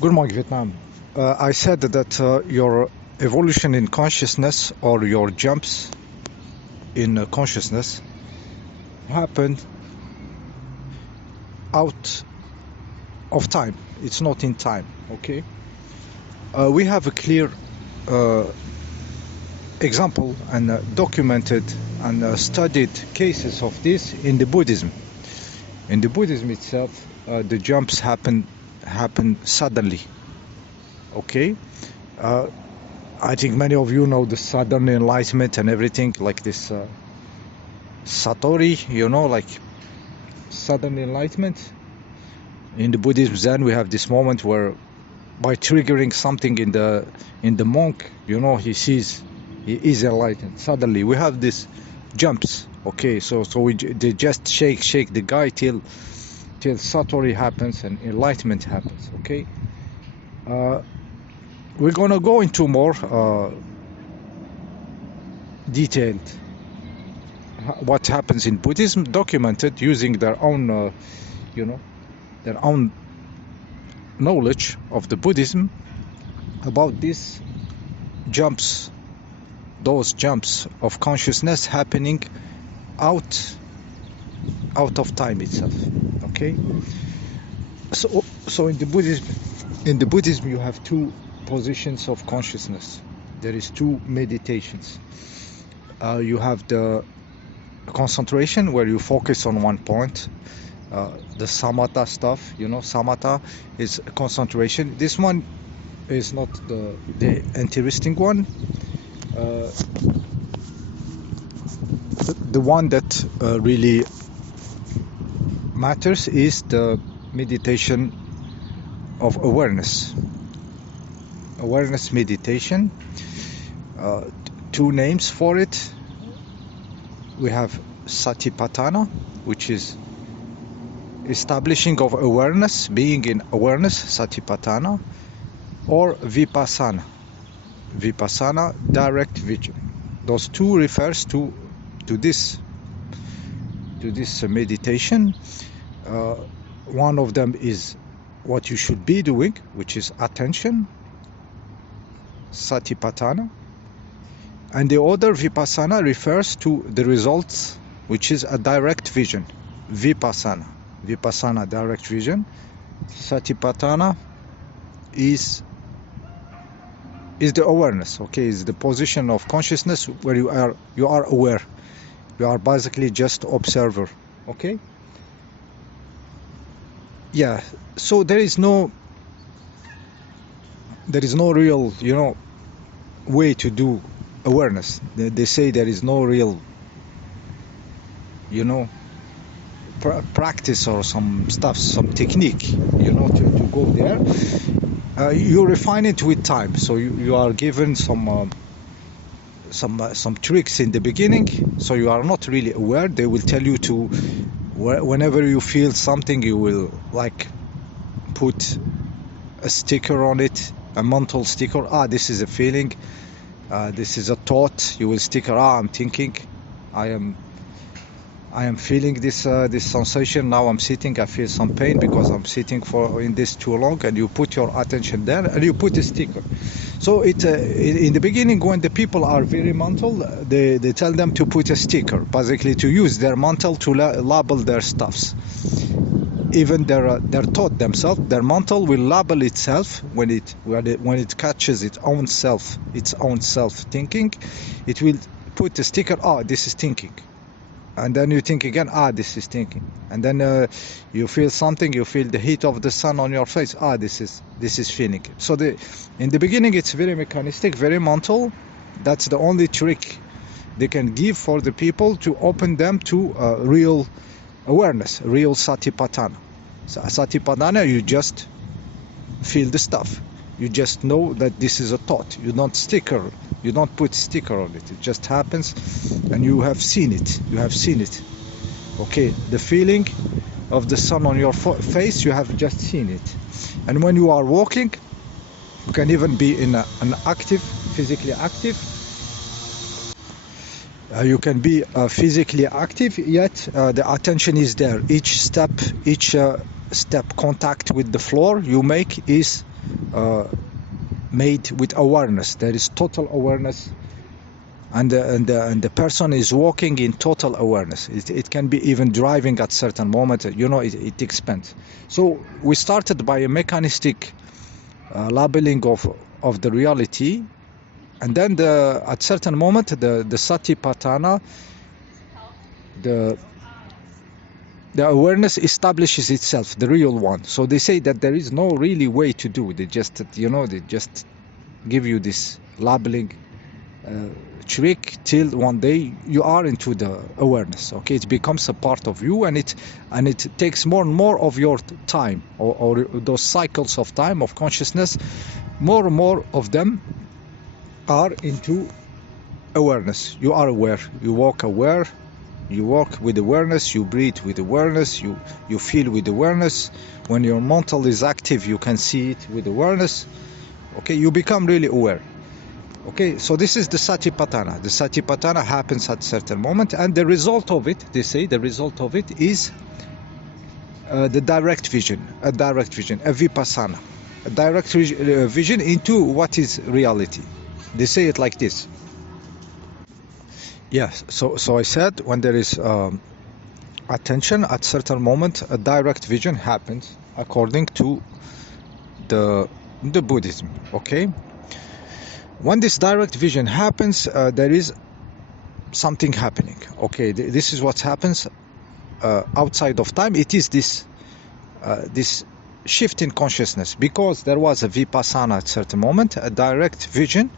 Good morning, Vietnam. I said that your evolution in consciousness or your jumps in consciousness happen out of time. It's not in time, okay? We have a clear example and documented and studied cases of this in the Buddhism. In the Buddhism itself, the jumps happen suddenly, okay? I think many of you know the sudden enlightenment and everything, like this Satori, like sudden enlightenment. In the Buddhism Zen, we have this moment where, by triggering something in the monk, he sees he is enlightened. Suddenly, we have these jumps. Okay, so they just shake the guy till Satori happens and enlightenment happens. Okay. We're gonna go into more detailed what happens in Buddhism, documented using their own, their own knowledge of the Buddhism about these jumps, those jumps of consciousness happening out of time itself. Okay. So in the Buddhism, you have two positions of consciousness. There is two meditations. You have the concentration, where you focus on one point, the samatha stuff. Samatha is concentration. This one is not the interesting one. The one that really matters is the meditation of awareness. Awareness meditation. Two names for it. We have satipatana, which is establishing of awareness, being in awareness, satipatana, or vipassana. Vipassana, direct vision. Those two refers to this meditation. One of them is what you should be doing, which is attention, satipatana, and the other vipassana refers to the results, which is a direct vision, vipassana, direct vision. Satipatana is the awareness, okay, is the position of consciousness where you are aware. You are basically just observer, okay? Yeah, so there is no real, way to do awareness. They say there is no real, practice or some stuff, some technique, to go there. You refine it with time. So you are given some tricks in the beginning, so you are not really aware. They will tell you to, whenever you feel something, you will put a sticker on it, a mental sticker. This is a feeling, this is a thought. You will sticker, I'm thinking, I am feeling this sensation. Now I'm sitting, I feel some pain because I'm sitting in this too long, and you put your attention there and you put a sticker. So in the beginning, when the people are very mental, they tell them to put a sticker, basically to use their mental to label their stuffs. Even their thought themselves, their mental will label itself when it catches its own self thinking. It will put a sticker. This is thinking. And then you think again, this is thinking. And then you feel something, you feel the heat of the sun on your face. This is feeling. So in the beginning, it's very mechanistic, very mental. That's the only trick they can give for the people to open them to real awareness, real satipatana. So satipatana, you just feel the stuff. You just know that this is a thought. You don't put sticker on it. It just happens, and you have seen it. Okay, the feeling of the sun on your face, you have just seen it. And when you are walking, you can even be in an active, physically active. You can be physically active, yet the attention is there. Each step contact with the floor you make is made with awareness. There is total awareness, and the person is walking in total awareness. It can be even driving at certain moment. It expands. So we started by a mechanistic labeling of the reality, and then at certain moment the satipatana, the awareness establishes itself, the real one. So they say that there is no really way to do. They just give you this labeling trick till one day you are into the awareness. Okay, it becomes a part of you, and it takes more and more of your time, or those cycles of time of consciousness. More and more of them are into awareness. You are aware. You walk aware. You walk with awareness, you breathe with awareness, you feel with awareness. When your mental is active, you can see it with awareness. Okay, you become really aware. Okay, so this is the satipatana. The satipatana happens at a certain moment, and the result of it, they say, the result of it is the direct vision, a vipassana, a direct vision into what is reality. They say it like this. Yes, so I said, when there is attention at certain moment, a direct vision happens according to the Buddhism. Okay, when this direct vision happens, there is something happening. Okay, this is what happens outside of time. It is this shift in consciousness, because there was a vipassana at certain moment, a direct vision.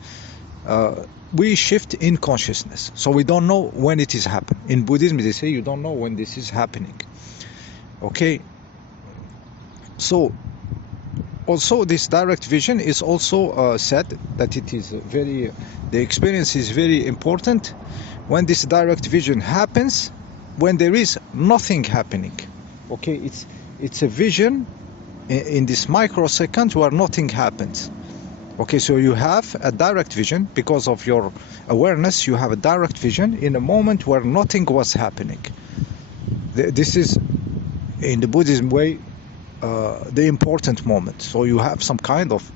We shift in consciousness, so we don't know when it is happening. In Buddhism, they say you don't know when this is happening. Okay, so also this direct vision is also said that it is the experience is very important when this direct vision happens, when there is nothing happening. Okay, it's a vision in this microsecond where nothing happens. Okay, so you have a direct vision because of your awareness. You have a direct vision in a moment where nothing was happening. This is, in the Buddhism way, the important moment. So you have some kind of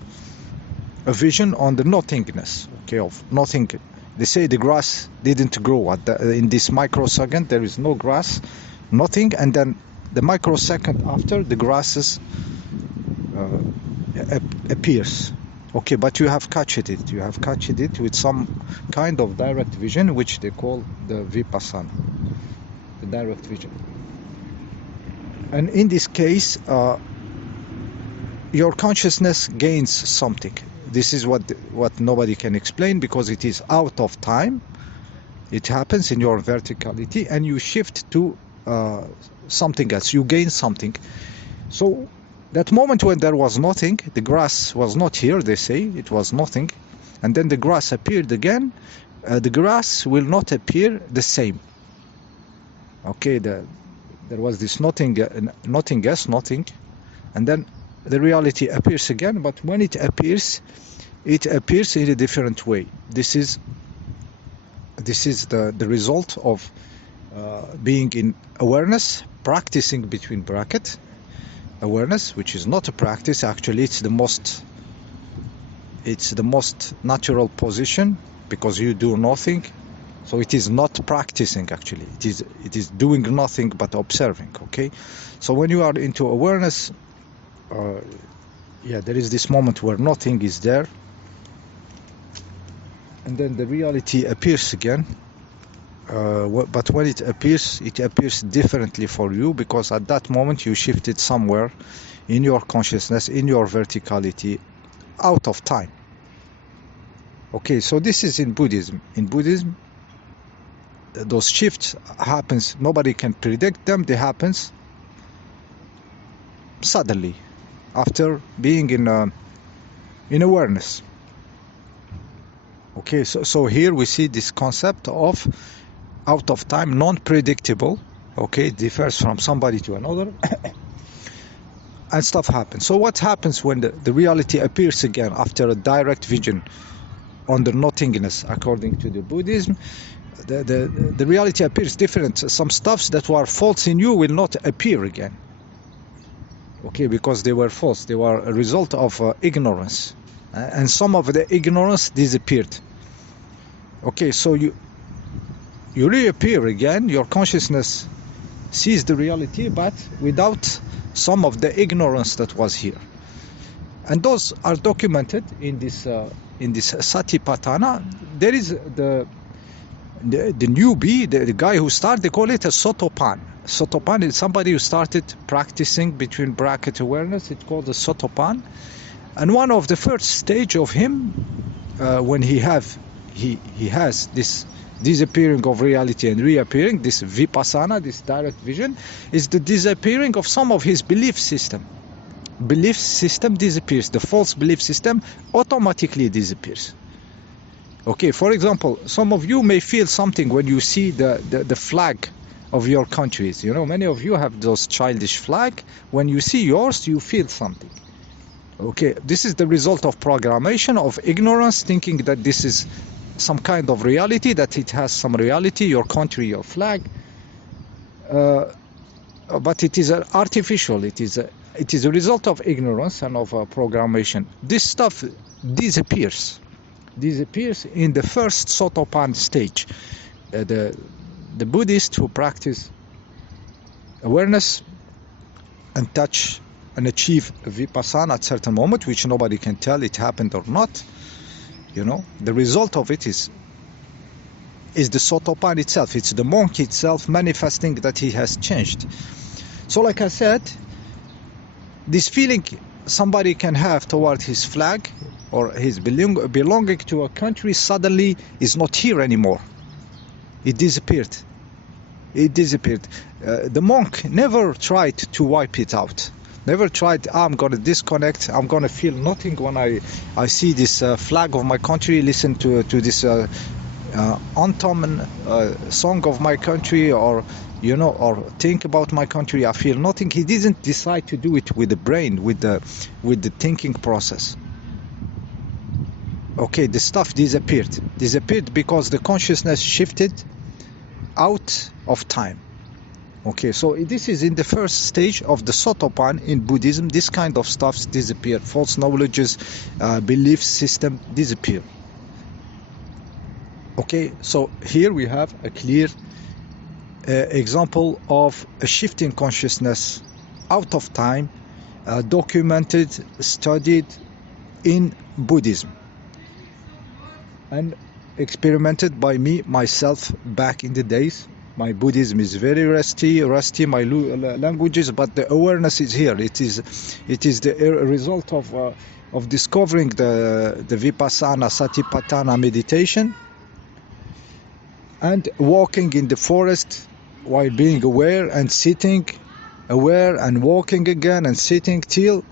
a vision on the nothingness. Okay, of nothing. They say the grass didn't grow in this microsecond. There is no grass, nothing, and then the microsecond after, the grasses appears. Okay, but you have catched it. You have catched it with some kind of direct vision, which they call the vipassana, the direct vision. And in this case, your consciousness gains something. This is what nobody can explain, because it is out of time. It happens in your verticality, and you shift to something else. You gain something. So that moment when there was nothing, the grass was not here, they say, it was nothing, and then the grass appeared again, the grass will not appear the same. Okay, there was this nothing, and then the reality appears again, but when it appears in a different way. This is the result of being in awareness, practicing between brackets, awareness, which is not a practice. Actually, it's the most natural position, because you do nothing. So it is not practicing. Actually, it is doing nothing but observing. Okay, so when you are into awareness, there is this moment where nothing is there, and then the reality appears again. But when it appears differently for you, because at that moment you shifted somewhere in your consciousness, in your verticality, out of time. Okay, so this is in Buddhism. In Buddhism, those shifts happens. Nobody can predict them. They happens suddenly after being in awareness. Okay, so here we see this concept of out of time, non-predictable. Okay, it differs from somebody to another, and stuff happens. So what happens when the reality appears again after a direct vision on the nothingness? According to the Buddhism, the reality appears different. Some stuffs that were false in you will not appear again. Okay, because they were false. They were a result of ignorance. And some of the ignorance disappeared. Okay, so you reappear again, your consciousness sees the reality, but without some of the ignorance that was here. And those are documented in this satipatana. There is the newbie, the guy who started, they call it a sotopan. Sotopan is somebody who started practicing between bracket awareness. It's called the sotopan. And one of the first stage of him, when he has this disappearing of reality and reappearing, this vipassana, this direct vision, is the disappearing of some of his belief system. Belief system disappears. The false belief system automatically disappears. Okay, for example, some of you may feel something when you see the flag of your countries. You know, many of you have those childish flag. When you see yours, you feel something. Okay, this is the result of programmation, of ignorance, thinking that this is some kind of reality, that it has some reality, your country, your flag. But it is artificial. It is a result of ignorance and of programmation. This stuff disappears in the first sotopan stage. The Buddhists who practice awareness and touch and achieve vipassana at certain moment, which nobody can tell it happened or not, you know, the result of it is the sotopan itself. It's the monk itself manifesting that he has changed. So like I said, this feeling somebody can have toward his flag or his belonging to a country suddenly is not here anymore. It disappeared. The monk never tried to wipe it out. Never tried, I'm going to disconnect, I'm going to feel nothing when I see this flag of my country, listen to this anthem song of my country, or you know, or think about my country, I feel nothing. He didn't decide to do it with the brain, with the thinking process. Okay, the stuff disappeared because the consciousness shifted out of time. Okay, so this is in the first stage of the sotopan in Buddhism. This kind of stuff disappear. False knowledges, belief system disappear. Okay, so here we have a clear example of a shifting consciousness out of time, documented, studied in Buddhism, and experimented by me myself back in the days. My Buddhism is very rusty, my languages, but the awareness is here. It is the result of discovering the vipassana, satipatana meditation, and walking in the forest while being aware and sitting, aware and walking again and sitting till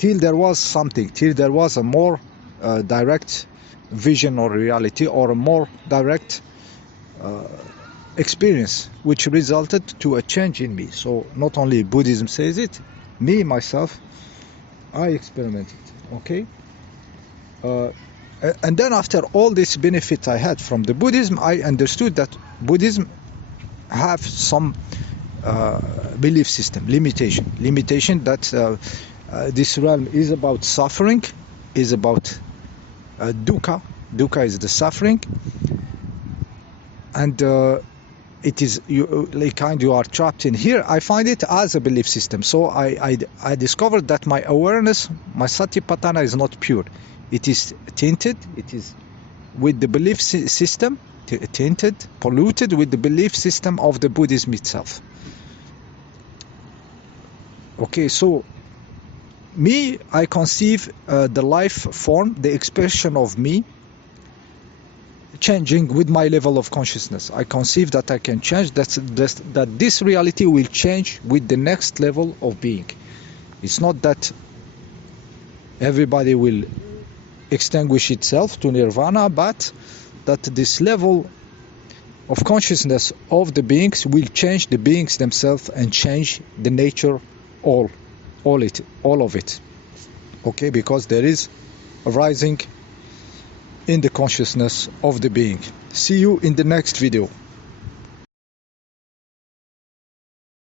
there was something, till there was a more direct vision or reality, or a more direct experience, which resulted to a change in me. So not only Buddhism says it, me myself, I experimented. Okay, and then after all this benefit I had from the Buddhism, I understood that Buddhism have some belief system limitation that this realm is about suffering, is about dukkha is the suffering, and it is you are trapped in here. I find it as a belief system. So I discovered that my awareness, my satipatana, is not pure. It is tainted. It is with the belief system, tainted, polluted with the belief system of the Buddhism itself. Okay, so me, I conceive the life form, the expression of me, changing with my level of consciousness. I conceive that I can change, that this reality will change with the next level of being. It's not that everybody will extinguish itself to nirvana, but that this level of consciousness of the beings will change the beings themselves and change the nature, all of it. Okay, because there is a rising in the consciousness of the being. See you in the next video.